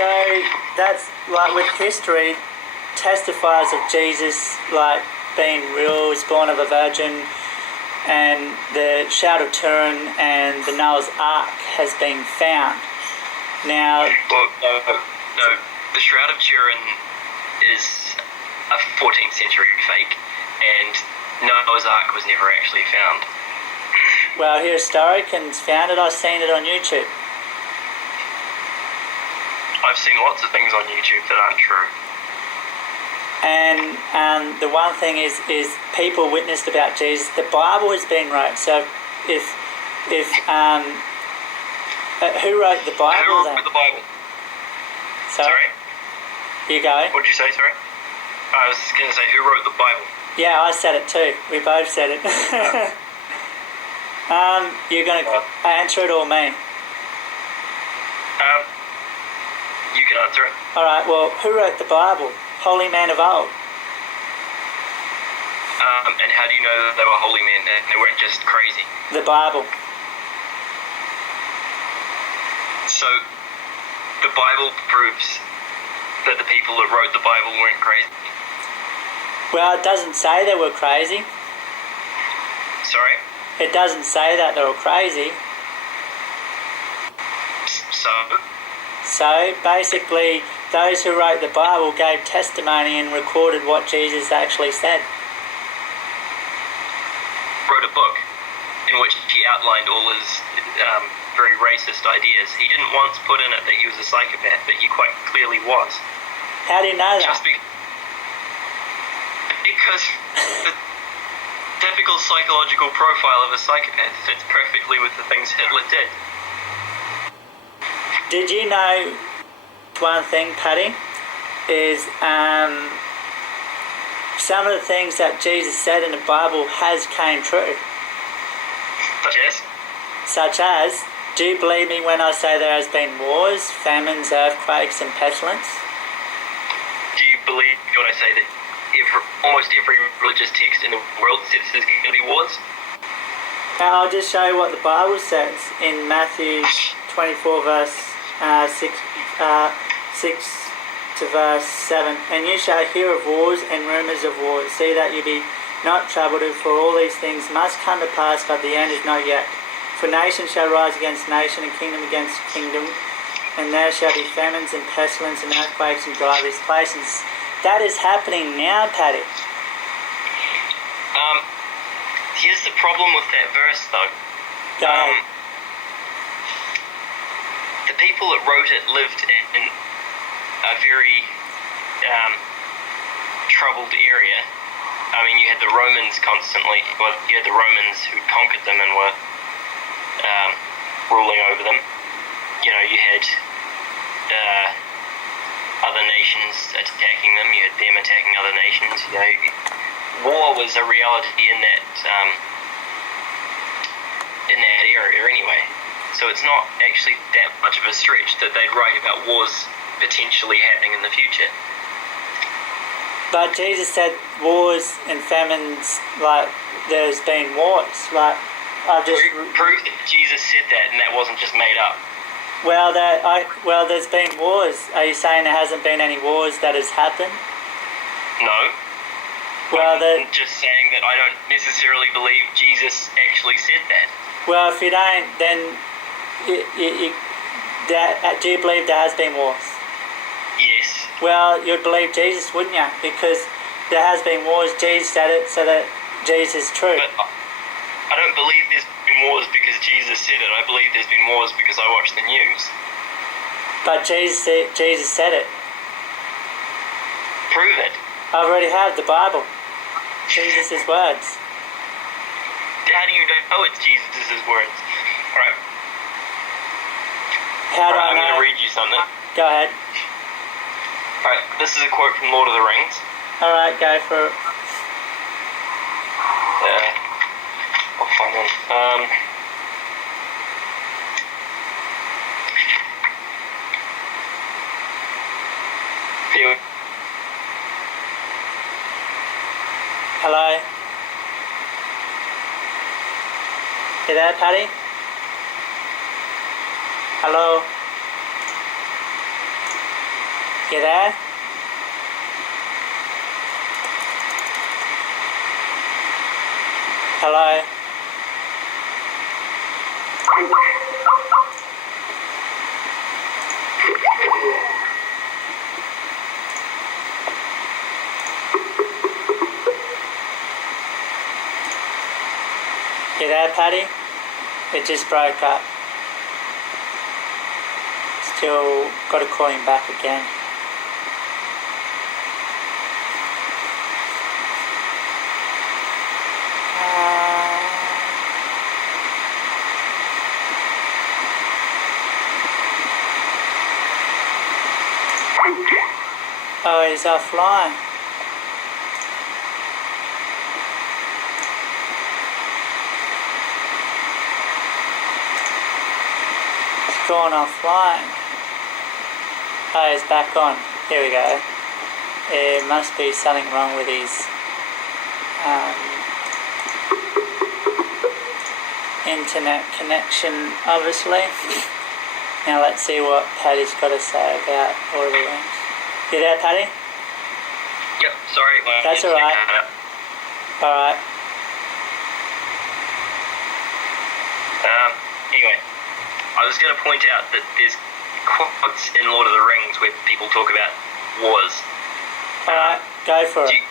So that's like with history testifies of Jesus like being real, was born of a virgin, and the Shroud of Turin and the Noah's Ark has been found. Now, no, the Shroud of Turin is a 14th century fake, and Noah's Ark was never actually found. Well, historians found it. I've seen it on YouTube. I've seen lots of things on YouTube that aren't true. And the one thing is people witnessed about Jesus. The Bible has been wrote. So if who wrote the Bible? Who wrote the Bible? Sorry? You go. What did you say? Sorry. I was just going to say, who wrote the Bible? Yeah, I said it too. We both said it. You're going to answer it or me? You can answer it. All right. Well, who wrote the Bible? Holy man of old. And how do you know that they were holy men and they weren't just crazy? The Bible. So, the Bible proves that the people that wrote the Bible weren't crazy? Well, it doesn't say they were crazy. Sorry? It doesn't say that they were crazy. So, basically, those who wrote the Bible gave testimony and recorded what Jesus actually said. Wrote a book in which he outlined all his very racist ideas. He didn't once put in it that he was a psychopath, but he quite clearly was. How do you know that? Just because the typical psychological profile of a psychopath fits perfectly with the things Hitler did. Did you know one thing, Paddy, is some of the things that Jesus said in the Bible has came true. Such as, do you believe me when I say there has been wars, famines, earthquakes and pestilence? Do you believe me when I say that almost every religious text in the world says there's going to be wars? I'll just show you what the Bible says in Matthew 24 verse 6 to verse 7. And you shall hear of wars and rumours of wars. See that you be not troubled, for all these things must come to pass, but the end is not yet. For nation shall rise against nation, and kingdom against kingdom, and there shall be famines and pestilence and earthquakes in divers places. That is happening now, Paddy. Here's the problem with that verse, though. Go ahead. The people that wrote it lived in a very troubled area. I mean, you had the Romans constantly. Well, you had the Romans who conquered them and were ruling over them. You know, you had other nations attacking them. You had them attacking other nations. You know, war was a reality in that area anyway. So it's not actually that much of a stretch that they'd write about wars potentially happening in the future. But Jesus said wars and famines, like there's been wars. Like I've just prove that Jesus said that, and that wasn't just made up. Well, there's been wars. Are you saying there hasn't been any wars that has happened? No. Well, I'm just saying that I don't necessarily believe Jesus actually said that. Well, if you don't, then do you believe there has been wars? Yes. Well, you'd believe Jesus, wouldn't you? Because there has been wars. Jesus said it, so that Jesus is true. But I don't believe there's been wars because Jesus said it. I believe there's been wars because I watch the news. But Jesus said it. Prove it. I already have the Bible. Jesus' words. How do you know it's Jesus' words? Alright. How do I know? I'm going to read you something. Go ahead. Alright, this is a quote from Lord of the Rings. Alright, go for it. I'll find it. Here. Hello? You there, Paddy? You there? Hello? You there, Paddy? It just broke up. Still got to call him back again. Oh, he's offline. He's gone offline. Oh, he's back on. Here we go. There must be something wrong with his internet connection, obviously. Now let's see what Paddy's got to say about Lord of the Rings. You there, Paddy? Yep, sorry. That's alright. Alright. Anyway, I was going to point out that there's quotes in Lord of the Rings where people talk about wars. Alright, go for it.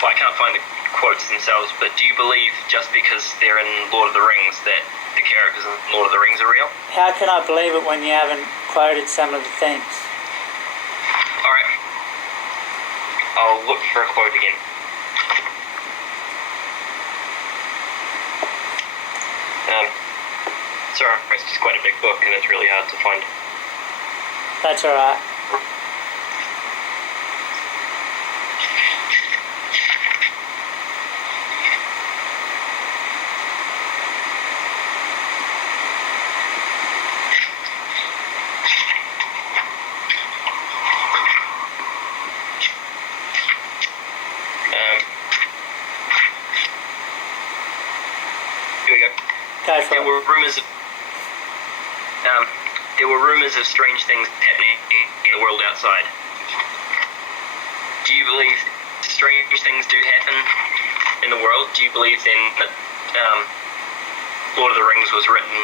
Well, I can't find the quotes themselves, but do you believe just because they're in Lord of the Rings that the characters in Lord of the Rings are real? How can I believe it when you haven't quoted some of the things? Alright. I'll look for a quote again. Sorry, it's just quite a big book and it's really hard to find. That's alright. Here we go. Go for it. There were rumors of strange things happening in the world outside. Do you believe strange things do happen in the world? Do you believe then that Lord of the Rings was written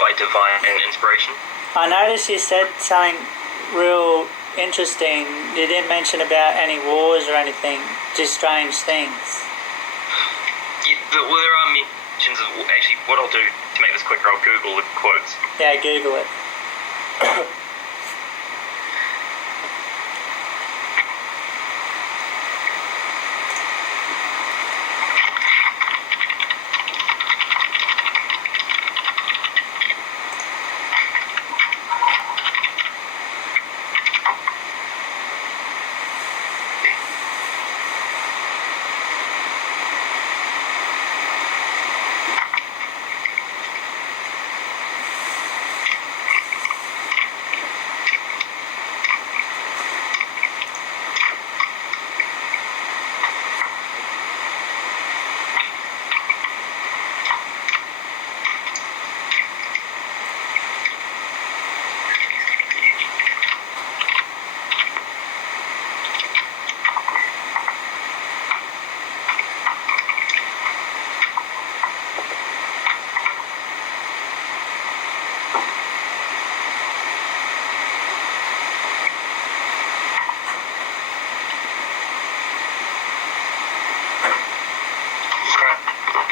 by divine inspiration? I noticed you said something real interesting. You didn't mention about any wars or anything, just strange things. Yeah, well, there are mentions of... Actually, what I'll do to make this quicker, I'll Google the quotes. Yeah, Google it.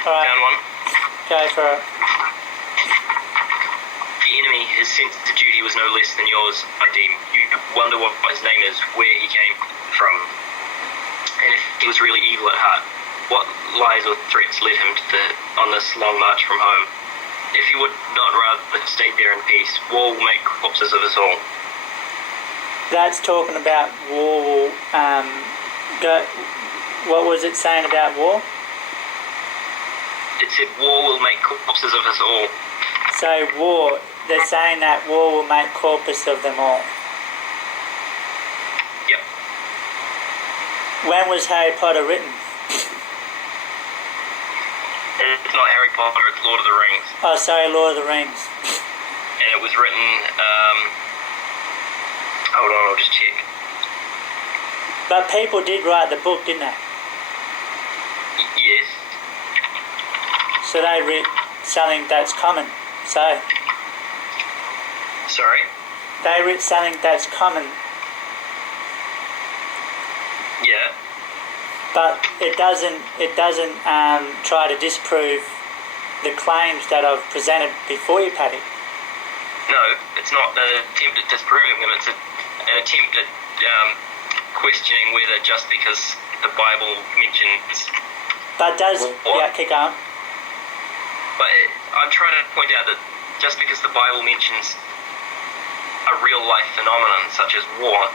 Alright, Found one. go for it. The enemy, his sense of duty was no less than yours, I deem. You wonder what his name is, where he came from, and if he was really evil at heart. What lies or threats led him on this long march from home? If he would not rather stay there in peace, war will make corpses of us all. That's talking about war. What was it saying about war? It said war will make corpses of us all. So war, they're saying that war will make corpus of them all. Yep. When was Harry Potter written? It's not Harry Potter, it's Lord of the Rings. Oh, sorry, Lord of the Rings. And it was written, Hold on, I'll just check. But people did write the book, didn't they? Yes. So they wrote something that's common. So Sorry? they wrote something that's common. Yeah. But it doesn't try to disprove the claims that I've presented before you, Paddy. No, it's not an attempt at disproving them. It's an attempt at questioning whether just because the Bible mentions... But does... What? Yeah, keep going. But I'm trying to point out that just because the Bible mentions a real-life phenomenon such as war,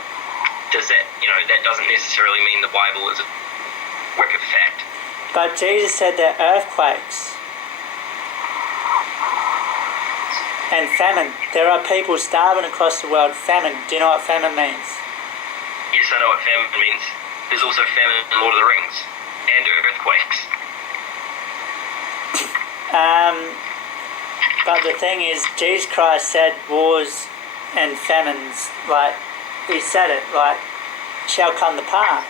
does that, that doesn't necessarily mean the Bible is a work of fact. But Jesus said that earthquakes and famine. There are people starving across the world. Famine. Do you know what famine means? Yes, I know what famine means. There's also famine in Lord of the Rings and earthquakes. But the thing is, Jesus Christ said wars and famines, like, he said it, like, shall come to pass.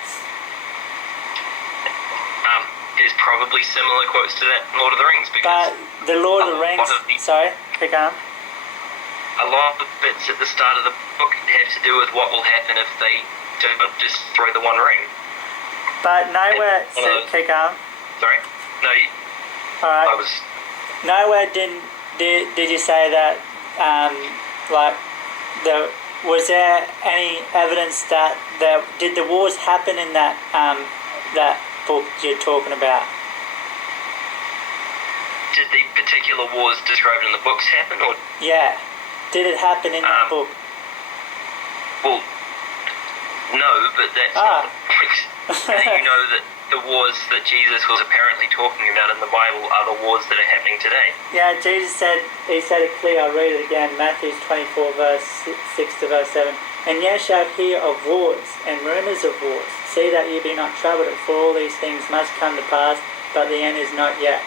There's probably similar quotes to that in Lord of the Rings, because... But the Lord of the Rings... Sorry, keep going. A lot of the bits at the start of the book have to do with what will happen if they don't destroy the One Ring. But nowhere... keep going. Sorry? No, Alright. I was... Nowhere did you say that, was there any evidence that did the wars happen in that book you're talking about? Did the particular wars described in the books happen, or...? Yeah. Did it happen in that book? Well, no, but that's not the point. You know that the wars that Jesus was apparently talking about in the Bible are the wars that are happening today. Yeah, Jesus said, he said it clear, I'll read it again, Matthew 24, verse 6 to verse 7. And ye shall hear of wars and rumours of wars. See that ye be not troubled, for all these things must come to pass, but the end is not yet.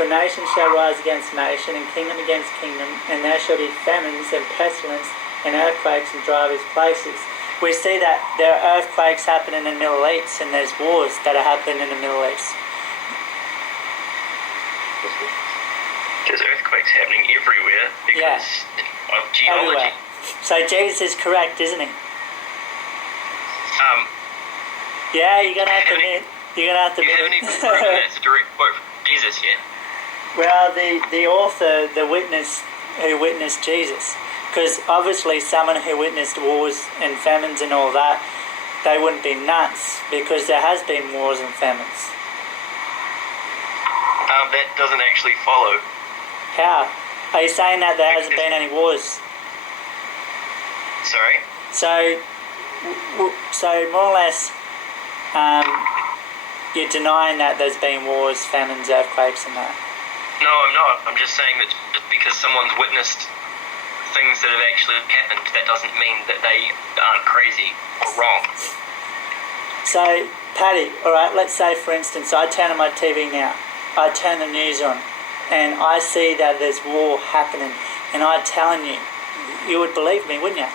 For nation shall rise against nation, and kingdom against kingdom, and there shall be famines and pestilence and earthquakes in divers places. We see that there are earthquakes happening in the Middle East, and there's wars that are happening in the Middle East. There's earthquakes happening everywhere because of geology. Everywhere. So Jesus is correct, isn't he? Yeah, you're gonna have to admit. You're gonna have to. You haven't even proven that's a direct quote from Jesus yet. Well, the author, the witness who witnessed Jesus, because obviously someone who witnessed wars and famines and all that, they wouldn't be nuts, because there has been wars and famines. That doesn't actually follow. How? Are you saying that there hasn't been any wars? Sorry? So more or less, you're denying that there's been wars, famines, earthquakes and that? No, I'm not. I'm just saying that just because someone's witnessed things that have actually happened, that doesn't mean that they aren't crazy or wrong. So, Paddy, alright, let's say for instance, I turn on my TV now, I turn the news on, and I see that there's war happening, and I'm telling you, you would believe me, wouldn't you?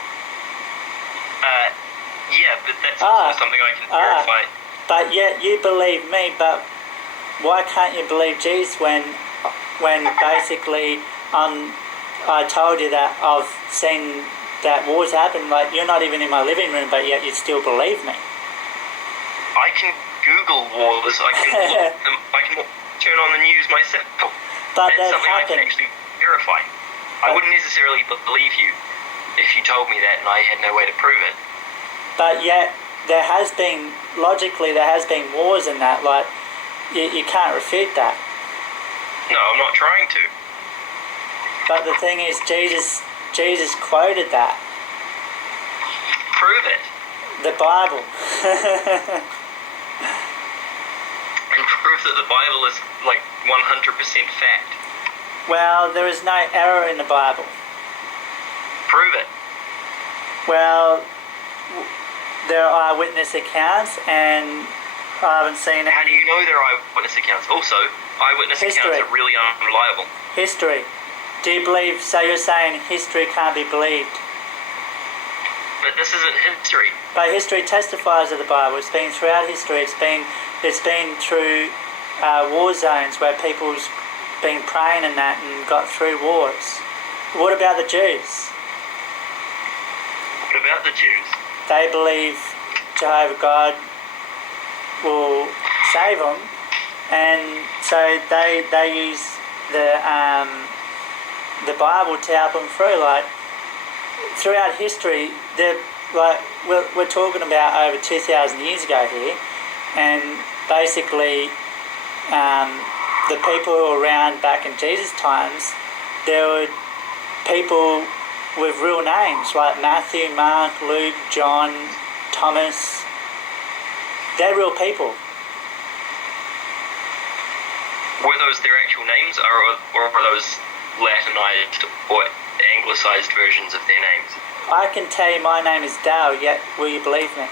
Yeah, but that's also something I can verify. But yet you believe me, but why can't you believe Jesus when basically I told you that I've seen that wars happen? Like, you're not even in my living room, but yet you still believe me. I can Google wars, I can look them, I can turn on the news myself. But that's they've something happened. I can actually verify. I wouldn't necessarily believe you if you told me that and I had no way to prove it. But yet there has been, logically there has been wars in that, like, you can't refute that. No, I'm not trying to. But the thing is, Jesus quoted that. Prove it. The Bible. And prove that the Bible is like 100% fact. Well, there is no error in the Bible. Prove it. Well, there are eyewitness accounts, and I haven't seen it. How do you know there are eyewitness accounts? Also, eyewitness accounts are really unreliable. History. Do you believe, so you're saying history can't be believed? but this isn't history. But history testifies of the Bible. It's been throughout history. It's been through war zones where people's been praying and that and got through wars. What about the Jews? What about the Jews? They believe Jehovah God will save them, and so they use the Bible to help them through. Like throughout history, we're talking about over 2,000 years ago here, and basically the people who were around back in Jesus' times, there were people with real names like Matthew, Mark, Luke, John, Thomas. They're real people. Were those their actual names, or were those Latinized or anglicized versions of their names? I can tell you my name is Dale, yet will you believe me?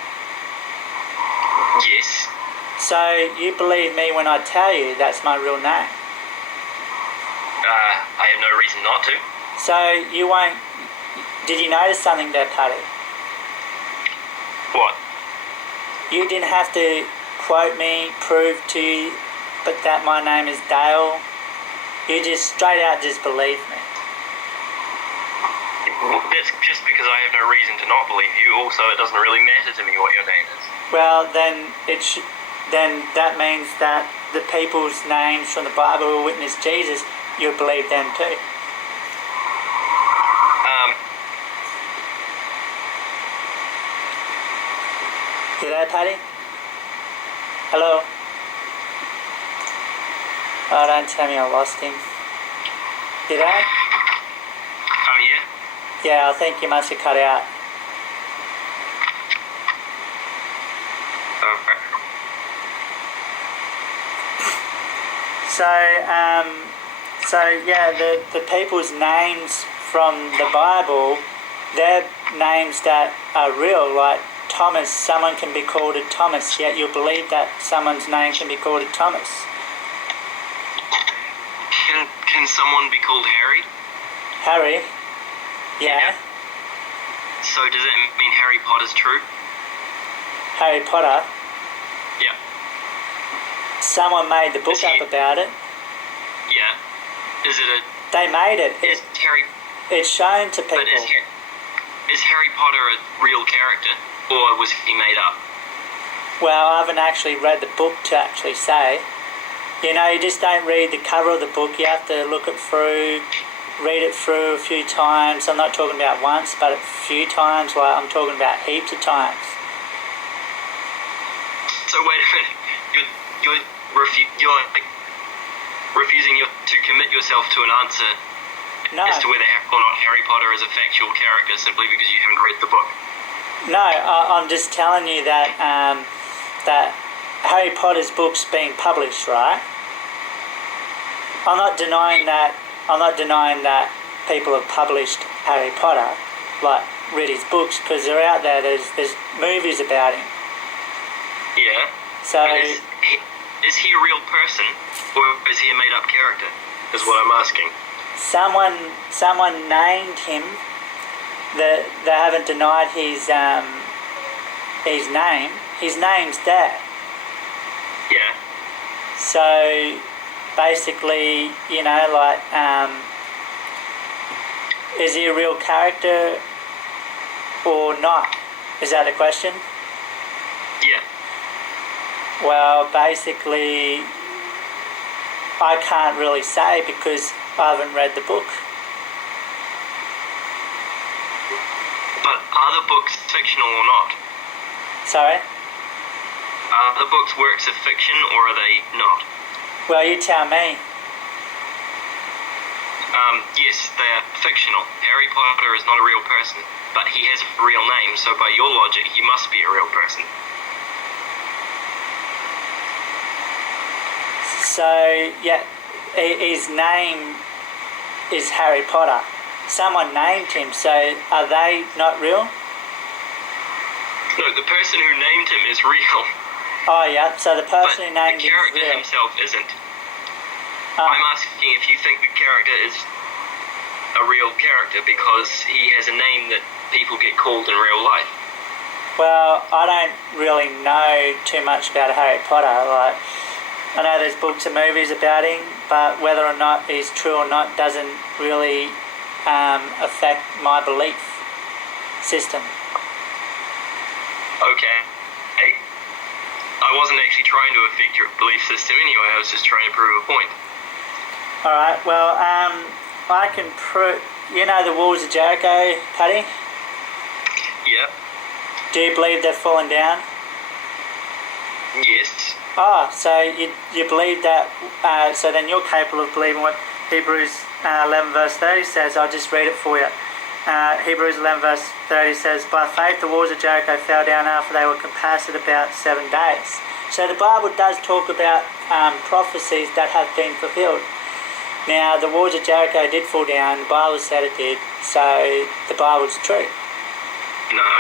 Yes. So you believe me when I tell you that's my real name? I have no reason not to. So you won't... Did you notice something there, Paddy? What? You didn't have to quote me, prove to you but that my name is Dale. You just straight out just believe me. That's just because I have no reason to not believe you. Also, it doesn't really matter to me what your name is. Well, then then that means that the people's names from the Bible who witnessed Jesus, you believe them too. You there, Paddy? Hello? Oh, don't tell me I lost him. You there? Oh, yeah? Yeah, I think you must have cut out. Okay. So yeah, the people's names from the Bible, they're names that are real, like Thomas. Someone can be called a Thomas, yet you believe that someone's name can be called a Thomas. Can someone be called Harry? Harry? Yeah. So does that mean Harry Potter's true? Harry Potter? Yeah. Someone made the book up about it. Yeah. Is it a... They made it. Is Harry... It's shown to people. But is Harry Potter a real character? Or was he made up? Well, I haven't actually read the book to actually say. You know, you just don't read the cover of the book. You have to look it through, read it through a few times. I'm not talking about once, but a few times. Like I'm talking about heaps of times. So wait a minute. You're refusing to commit yourself to an answer as to whether or not Harry Potter is a factual character simply because you haven't read the book. No, I'm just telling you that that Harry Potter's book's being published, right? I'm not denying that people have published Harry Potter, like read his books, because they're out there. There's movies about him. Yeah. So is he a real person, or is he a made-up character? Is what I'm asking. Someone named him. They haven't denied his name. His name's there. Yeah. So basically, you know, like, is he a real character or not? Is that the question? Yeah. Well, basically, I can't really say because I haven't read the book. But are the books fictional or not? Sorry? Are the books works of fiction or are they not? Well, you tell me. Yes, they are fictional. Harry Potter is not a real person, but he has a real name, so by your logic, he must be a real person. So, yeah, his name is Harry Potter. Someone named him, so are they not real? No, the person who named him is real. Oh, yeah, so the person who named him is real. The character himself isn't. I'm asking if you think the character is a real character because he has a name that people get called in real life? Well, I don't really know too much about Harry Potter. Like, I know there's books and movies about him, but whether or not he's true or not doesn't really affect my belief system. Okay. Hey, I wasn't actually trying to affect your belief system anyway. I was just trying to prove a point. All right. Well, I can prove. You know the Walls of Jericho, Paddy? Yeah. Do you believe they've fallen down? Yes. Oh, so you believe that, so then you're capable of believing what Hebrews 11 verse 30 says. I'll just read it for you. Hebrews 11 verse 30 says, by faith the walls of Jericho fell down after they were compassed at about 7 days. So the Bible does talk about prophecies that have been fulfilled. Now, the walls of Jericho did fall down, the Bible said it did, so the Bible's true. No.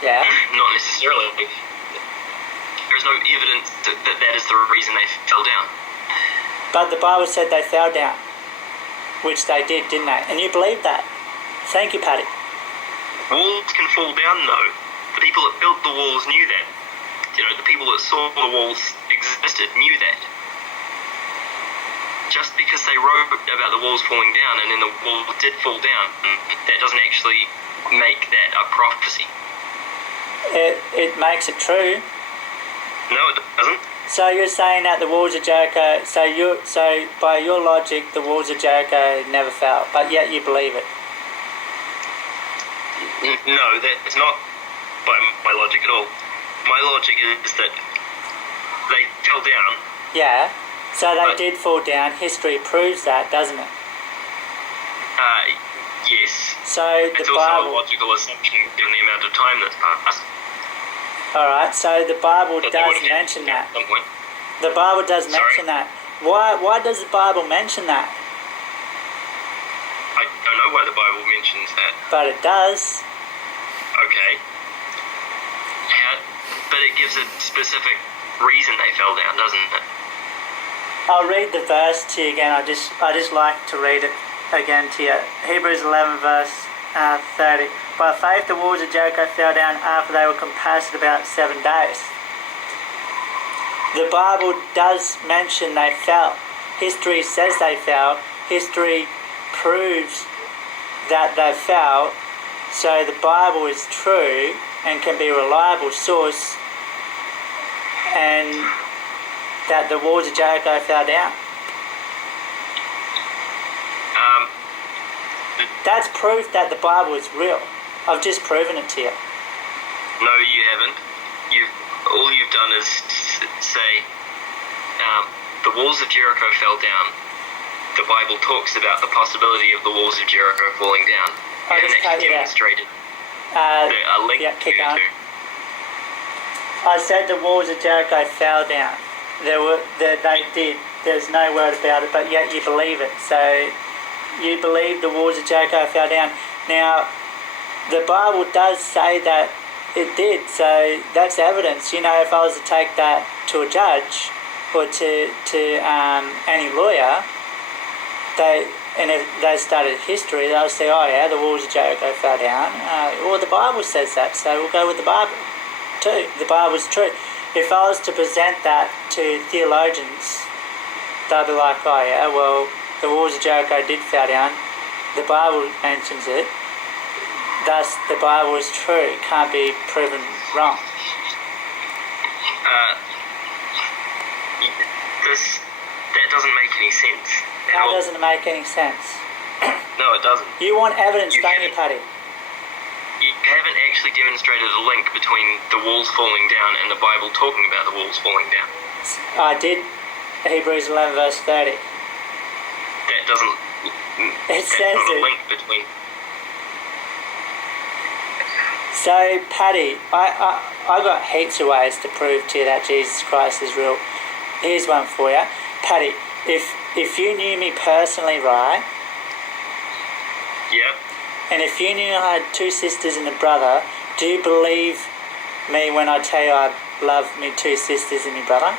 Yeah? Not necessarily. There's no evidence that is the reason they fell down. But the Bible said they fell down, which they did, didn't they? And you believe that. Thank you, Paddy. Walls can fall down, though. The people that built the walls knew that. You know, the people that saw the walls existed knew that. Just because they wrote about the walls falling down and then the walls did fall down, that doesn't actually make that a prophecy. It makes it true. No, it doesn't. So you're saying that the walls of Jericho, so by your logic, the walls of Jericho never fell, but yet you believe it. No, that's not by my logic at all. My logic is that they fell down. Yeah, so they did fall down. History proves that, doesn't it? Yes. So it's the also Bible. A logical assumption given the amount of time that's passed. All right, so the Bible But does mention that. At some point. The Bible does mention that. Why does the Bible mention that? I don't know why the Bible mentions that. But it does. Okay. But it gives a specific reason they fell down, doesn't it? I'll read the verse to you again. I just like to read it again to you. Hebrews 11 verse 30. By faith the walls of Jericho fell down after they were compassed at about 7 days. The Bible does mention they fell. History says they fell. History proves that they fell. So the Bible is true and can be a reliable source, and that the walls of Jericho fell down. That's proof that the Bible is real. I've just proven it to you. No, you haven't. All you've done is say the walls of Jericho fell down. The Bible talks about the possibility of the walls of Jericho falling down. You haven't actually demonstrated a link to it. I said the walls of Jericho fell down. They did. There's no word about it, but yet you believe it. So you believe the walls of Jericho fell down. Now, the Bible does say that it did, so that's evidence. You know, if I was to take that to a judge or to any lawyer, if they studied history, they'll say, oh yeah, the walls of Jericho fell down. Well, the Bible says that, so we'll go with the Bible too. The Bible's true. If I was to present that to theologians, they'll be like, oh yeah, well, the walls of Jericho did fall down. The Bible mentions it. Thus, the Bible is true. It can't be proven wrong. That doesn't make any sense. How doesn't it make any sense? No, it doesn't. You want evidence, don't you, Paddy? You haven't actually demonstrated a link between the walls falling down and the Bible talking about the walls falling down. I did. Hebrews 11 verse 30. That doesn't... It says not it. A link between... So, Paddy, I got heaps of ways to prove to you that Jesus Christ is real. Here's one for you. Paddy, if you knew me personally, right? Yep. And if you knew I had 2 sisters and a brother, do you believe me when I tell you I love me 2 sisters and my brother?